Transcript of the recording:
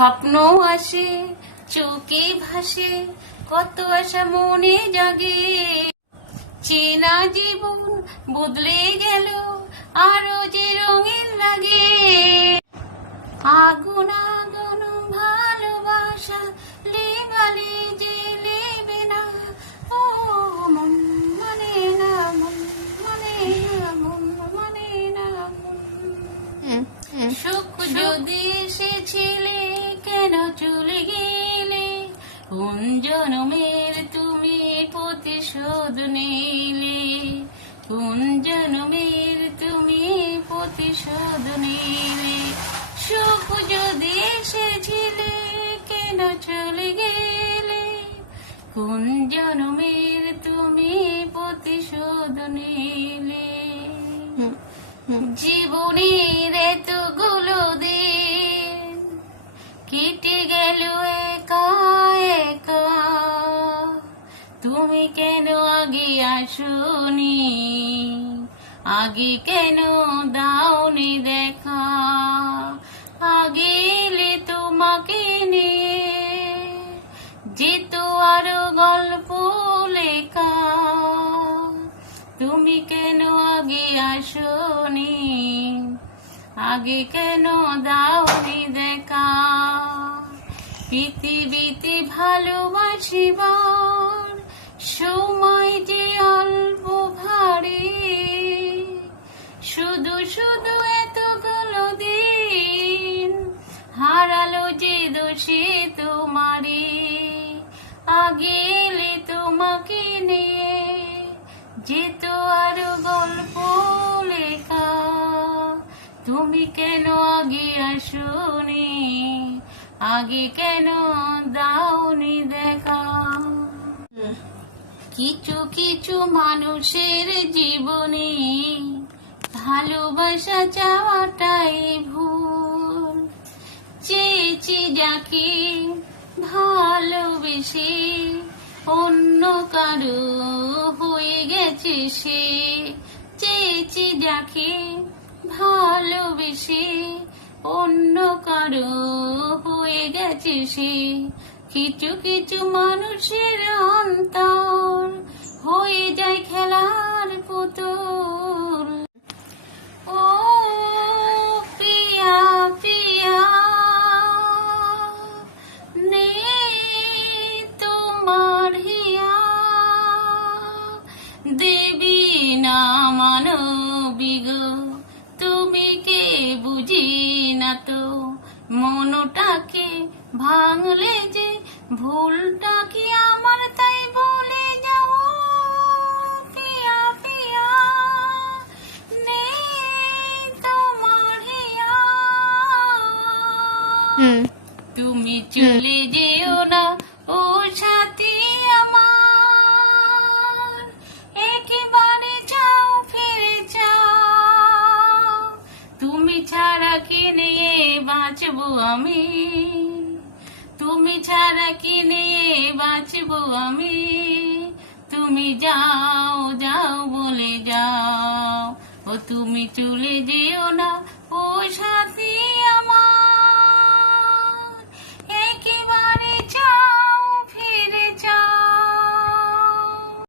স্বপ্ন আসে চোখে ভাসে, কত আশা মনে জাগে। চেনা জীবন বদলে গেল, আরো যে রঙিন লাগে। আগুন আগুন ভালোবাসা, লেবালে যে লেবে না। ও মন মানে না, মন মানে না, মন মানে না, মন। সুখ যদি এসেছিলে, কেন চলে গেলে? কোন জনমের তুমি প্রতিশোধ নিলে? কোন জনমের তুমি প্রতিশোধ নিলে? সুখ যদি এসেছিলে, কেন চলে গেলে? কোন জনমের তুমি প্রতিশোধ নিলে? জীবনের এতগুলো দিন কেটে গেল একা একা, তুমি কেন আগে আসোনি? আগে কেন দাওনি দেখা? আগে এলে তোমাকে নিয়ে যেত আরো গল্প লেখা। তুমি কেন আগে আসোনি? আগে কেন দাওনি দেখা? পৃথিবীতে ভালোবাসিবার সময় যে অল্প ভারী, শুধু শুধু এতগুলো দিন হারালো যে দোষে তোমারি। আগে এলে তোমাকে নিয়ে যেত আরো গল্প লেখা। তুমি কেন আগে আসোনি? আগে কেন দাওনি দেখা? কিছু কিছু মানুষের জীবনে ভালোবাসা চাওয়াটাই ভুল। চেয়েছি যাকে ভালোবেসে, অন্য কারো হয়ে গেছে সে। চেয়েছি যাকে ভালোবেসে, অন্য কারো হয়ে গেছে সে। কিছু কিছু মানুষের অন্তর হয়ে যায় খেলার পুতুল। ও প্রিয়া প্রিয়া, নেই তোমার হিয়া। দেবী না মানবী গো, তুমি কে বুঝি না তো। মনটাকে ভাঙলে যে ভুলটা কি আমার, তাই বলে যাও পিয়া পিয়া। নেই তোমার হিয়া। তুমি চলে যেও না ও সাথী আমার, একেবারে যাও ফিরে যাও। তুমি ছাড়া কি নিয়ে বাঁচবো আমি? তুমি ছাড়া কি নিয়ে বাঁচবো আমি? তুমি যাও যাও বলে যাও, ও তুমি চলে যেও না ও